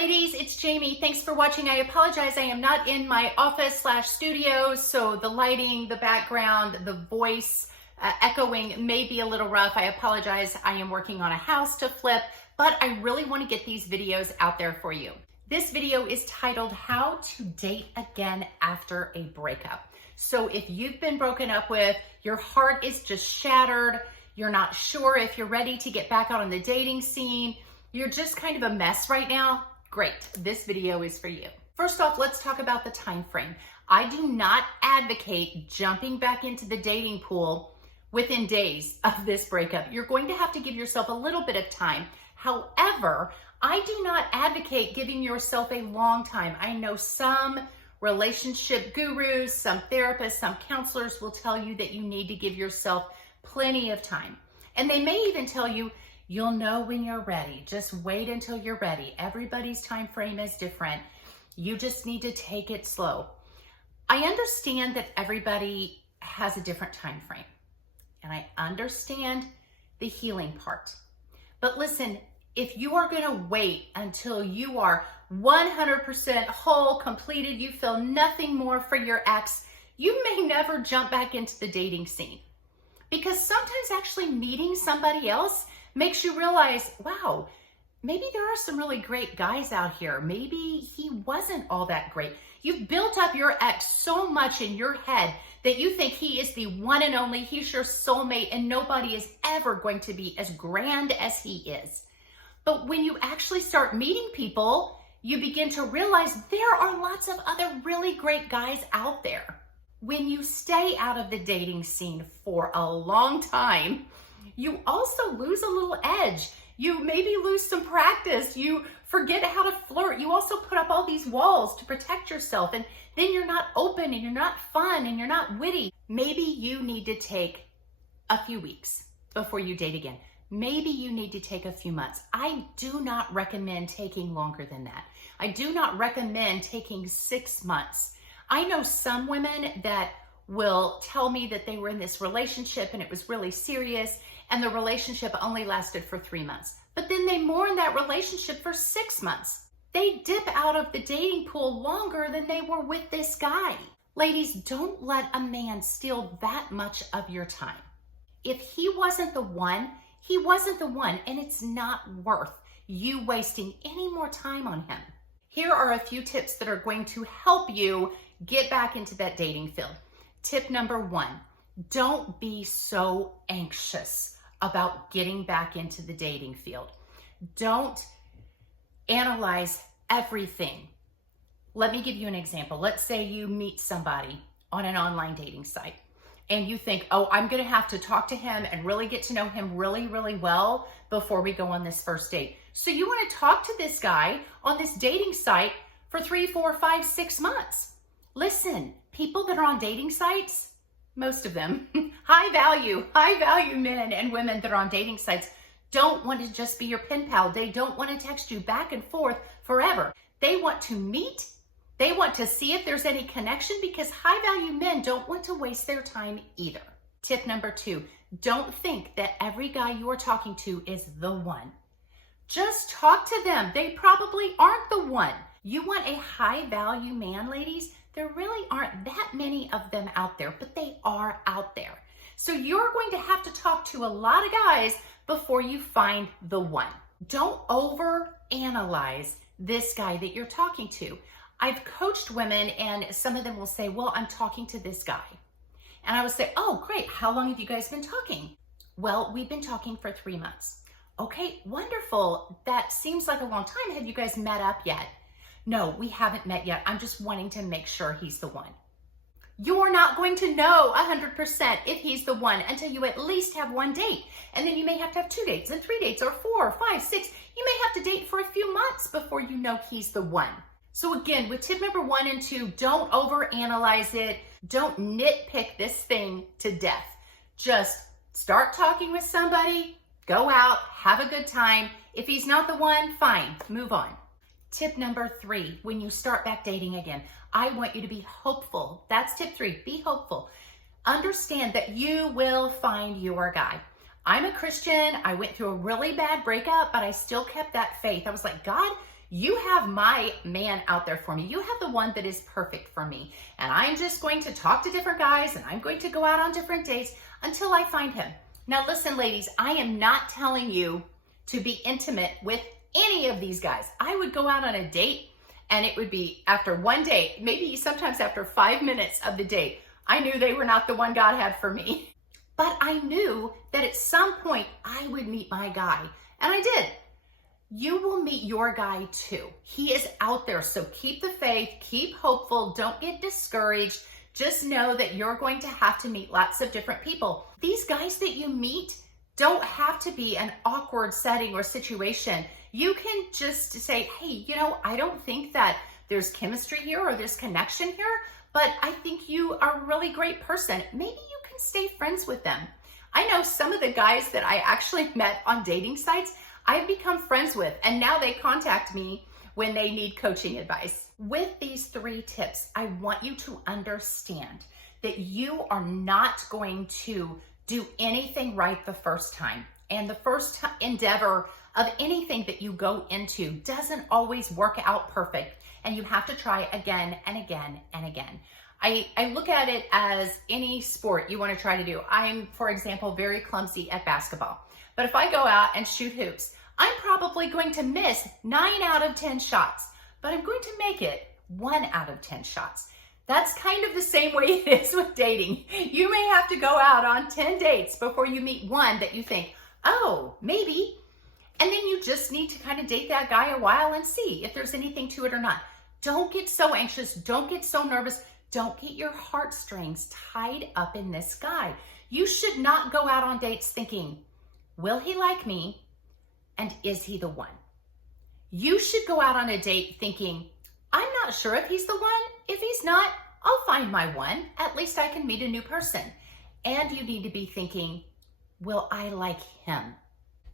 ladies, it's Jamie. Thanks for watching. I apologize, I am not in my office/studio, so the lighting, the background, the voice echoing may be a little rough. I apologize. I am working on a house to flip, but I really want to get these videos out there for you. This video is titled How to Date Again After a Breakup. So if you've been broken up with, your heart is just shattered, you're not sure if you're ready to get back out on the dating scene, you're just kind of a mess right now, great, this video is for you. First off, let's talk about the time frame. I do not advocate jumping back into the dating pool within days of this breakup. You're going to have to give yourself a little bit of time. However, I do not advocate giving yourself a long time. I know some relationship gurus, some therapists, some counselors will tell you that you need to give yourself plenty of time. And they may even tell you, you'll know when you're ready. Just wait until you're ready. Everybody's time frame is different. You just need to take it slow. I understand that everybody has a different time frame, and I understand the healing part. But listen, if you are going to wait until you are 100% whole, completed, you feel nothing more for your ex, you may never jump back into the dating scene. Because sometimes actually meeting somebody else makes you realize, wow, maybe there are some really great guys out here. Maybe he wasn't all that great. You've built up your ex so much in your head that you think he is the one and only, he's your soulmate, and nobody is ever going to be as grand as he is. But when you actually start meeting people, you begin to realize there are lots of other really great guys out there. When you stay out of the dating scene for a long time, you also lose a little edge. You maybe lose some practice. You forget how to flirt. You also put up all these walls to protect yourself, and then you're not open and you're not fun and you're not witty. Maybe you need to take a few weeks before you date again. Maybe you need to take a few months. I do not recommend taking longer than that. I do not recommend taking 6 months. I know some women that will tell me that they were in this relationship and it was really serious and the relationship only lasted for 3 months. But then they mourn that relationship for 6 months. They dip out of the dating pool longer than they were with this guy. Ladies, don't let a man steal that much of your time. If he wasn't the one, he wasn't the one, and it's not worth you wasting any more time on him. Here are a few tips that are going to help you get back into that dating field. Tip number 1, don't be so anxious about getting back into the dating field. Don't analyze everything. Let me give you an example. Let's say you meet somebody on an online dating site and you think, oh, I'm going to have to talk to him and really get to know him really, really well before we go on this first date. So you want to talk to this guy on this dating site for 3, 4, 5, 6 months. Listen, people that are on dating sites, most of them, high value men and women that are on dating sites don't want to just be your pen pal. They don't want to text you back and forth forever. They want to meet. They want to see if there's any connection, because high value men don't want to waste their time either. Tip number 2, don't think that every guy you are talking to is the one. Just talk to them. They probably aren't the one. You want a high value man, ladies? There really aren't that many of them out there, but they are out there. So you're going to have to talk to a lot of guys before you find the one. Don't overanalyze this guy that you're talking to. I've coached women and some of them will say, well, I'm talking to this guy. And I would say, oh, great. How long have you guys been talking? Well, we've been talking for 3 months. Okay, wonderful. That seems like a long time. Have you guys met up yet? No, we haven't met yet. I'm just wanting to make sure he's the one. You're not going to know 100% if he's the one until you at least have 1 date. And then you may have to have 2 dates and 3 dates or 4 or 5, 6. You may have to date for a few months before you know he's the one. So again, with tip number 1 and 2, don't overanalyze it. Don't nitpick this thing to death. Just start talking with somebody, go out, have a good time. If he's not the one, fine, move on. Tip number 3, when you start back dating again, I want you to be hopeful. That's tip 3, be hopeful. Understand that you will find your guy. I'm a Christian. I went through a really bad breakup, but I still kept that faith. I was like, God, You have my man out there for me. You have the one that is perfect for me. And I'm just going to talk to different guys and I'm going to go out on different dates until I find him. Now listen, ladies, I am not telling you to be intimate with any of these guys. I would go out on a date and it would be after one date, maybe sometimes after 5 minutes of the date, I knew they were not the one God had for me. But I knew that at some point I would meet my guy, and I did. You will meet your guy too. He is out there, so keep the faith, keep hopeful, don't get discouraged. Just know that you're going to have to meet lots of different people. These guys that you meet don't have to be an awkward setting or situation. You can just say, hey, I don't think that there's chemistry here or there's connection here, but I think you are a really great person. Maybe you can stay friends with them. I know some of the guys that I actually met on dating sites, I've become friends with, and now they contact me when they need coaching advice. With these 3 tips, I want you to understand that you are not going to do anything right the first time. And the first endeavor of anything that you go into doesn't always work out perfect. And you have to try again and again and again. I look at it as any sport you want to try to do. I'm, for example, very clumsy at basketball. But if I go out and shoot hoops, I'm probably going to miss 9 out of 10 shots, but I'm going to make it 1 out of 10 shots. That's kind of the same way it is with dating. You may have to go out on 10 dates before you meet one that you think, oh, maybe. And then you just need to kind of date that guy a while and see if there's anything to it or not. Don't get so anxious. Don't get so nervous. Don't get your heartstrings tied up in this guy. You should not go out on dates thinking, will he like me? And is he the one? You should go out on a date thinking, I'm not sure if he's the one. If he's not, I'll find my one. At least I can meet a new person. And you need to be thinking, will I like him?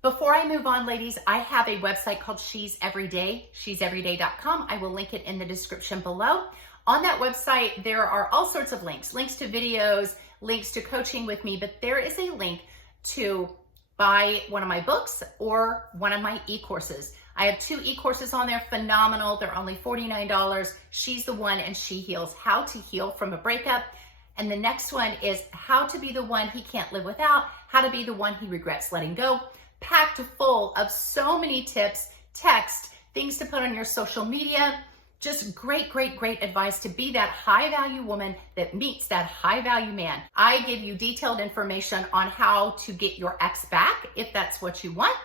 Before I move on, ladies, I have a website called She's Everyday, she'severyday.com. I will link it in the description below. On that website, there are all sorts of links to videos, links to coaching with me, but there is a link to buy one of my books or one of my e-courses. I have 2 e-courses on there, phenomenal. They're only $49. She's the One and She Heals, How to Heal from a Breakup. And the next one is How to Be the One He Can't Live Without, How to Be the One He Regrets Letting Go. Packed full of so many tips, text, things to put on your social media. Just great, great, great advice to be that high value woman that meets that high value man. I give you detailed information on how to get your ex back if that's what you want,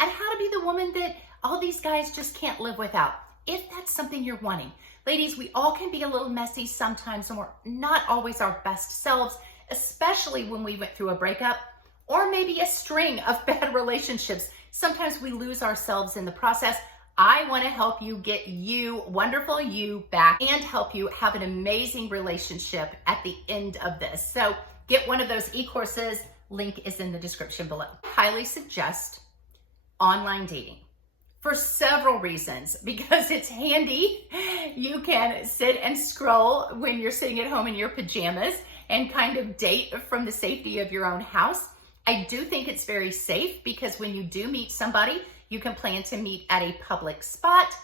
and how to be the woman that all these guys just can't live without if that's something you're wanting. Ladies, we all can be a little messy sometimes and we're not always our best selves, especially when we went through a breakup or maybe a string of bad relationships. Sometimes we lose ourselves in the process. I want to help you get you, wonderful you, back and help you have an amazing relationship at the end of this. So get one of those e-courses. Link is in the description below. I highly suggest online dating for several reasons, because it's handy. You can sit and scroll when you're sitting at home in your pajamas and kind of date from the safety of your own house. I do think it's very safe because when you do meet somebody, you can plan to meet at a public spot.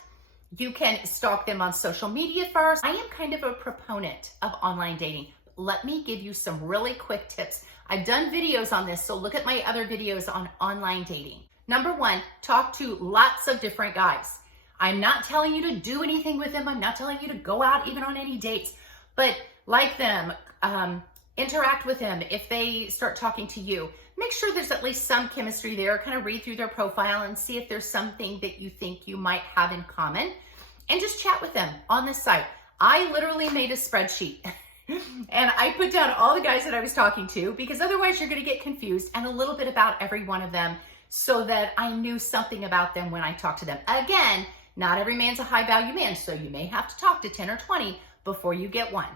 You can stalk them on social media first. I am kind of a proponent of online dating. Let me give you some really quick tips. I've done videos on this, so look at my other videos on online dating. Number 1, talk to lots of different guys. I'm not telling you to do anything with them. I'm not telling you to go out even on any dates, but like them, interact with them. If they start talking to you, make sure there's at least some chemistry there. Kind of read through their profile and see if there's something that you think you might have in common, and just chat with them on this site. I literally made a spreadsheet and I put down all the guys that I was talking to, because otherwise you're going to get confused, and a little bit about every one of them, so that I knew something about them when I talked to them. Again, not every man's a high value man, so you may have to talk to 10 or 20 before you get one.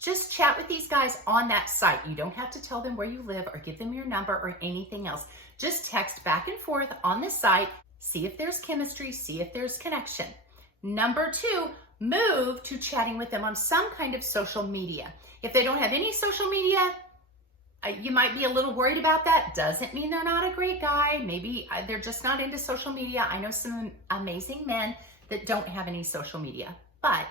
Just chat with these guys on that site. You don't have to tell them where you live or give them your number or anything else. Just text back and forth on the site, see if there's chemistry, see if there's connection. Number 2, move to chatting with them on some kind of social media. If they don't have any social media, you might be a little worried about that. Doesn't mean they're not a great guy. Maybe they're just not into social media. I know some amazing men that don't have any social media. But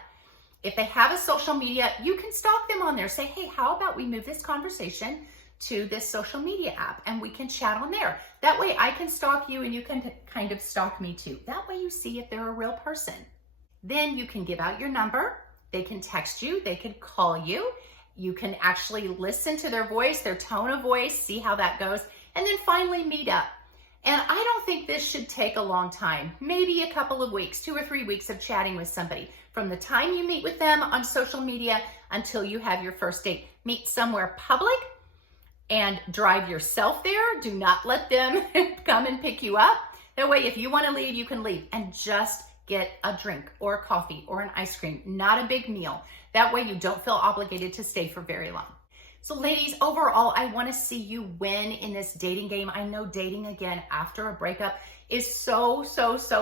if they have a social media, you can stalk them on there. Say, hey, how about we move this conversation to this social media app and we can chat on there. That way I can stalk you and you can kind of stalk me too. That way you see if they're a real person. Then you can give out your number. They can text you, they can call you. You can actually listen to their voice, their tone of voice, see how that goes, and then finally meet up. And I don't think this should take a long time, maybe a couple of weeks, 2 or 3 weeks of chatting with somebody. From the time you meet with them on social media until you have your first date. Meet somewhere public and drive yourself there. Do not let them come and pick you up. That way, if you want to leave, you can leave and just get a drink or a coffee or an ice cream, not a big meal. That way you don't feel obligated to stay for very long. So ladies, overall, I want to see you win in this dating game. I know dating again after a breakup is so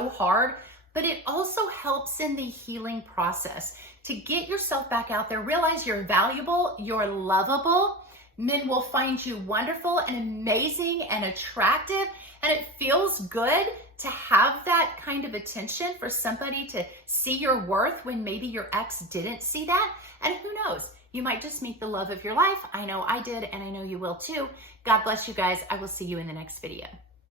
hard, but it also helps in the healing process to get yourself back out there. Realize you're valuable, you're lovable. Men will find you wonderful and amazing and attractive, and it feels good to have that kind of attention for somebody to see your worth when maybe your ex didn't see that. And who knows, you might just meet the love of your life. I know I did, and I know you will too. God bless you guys. I will see you in the next video.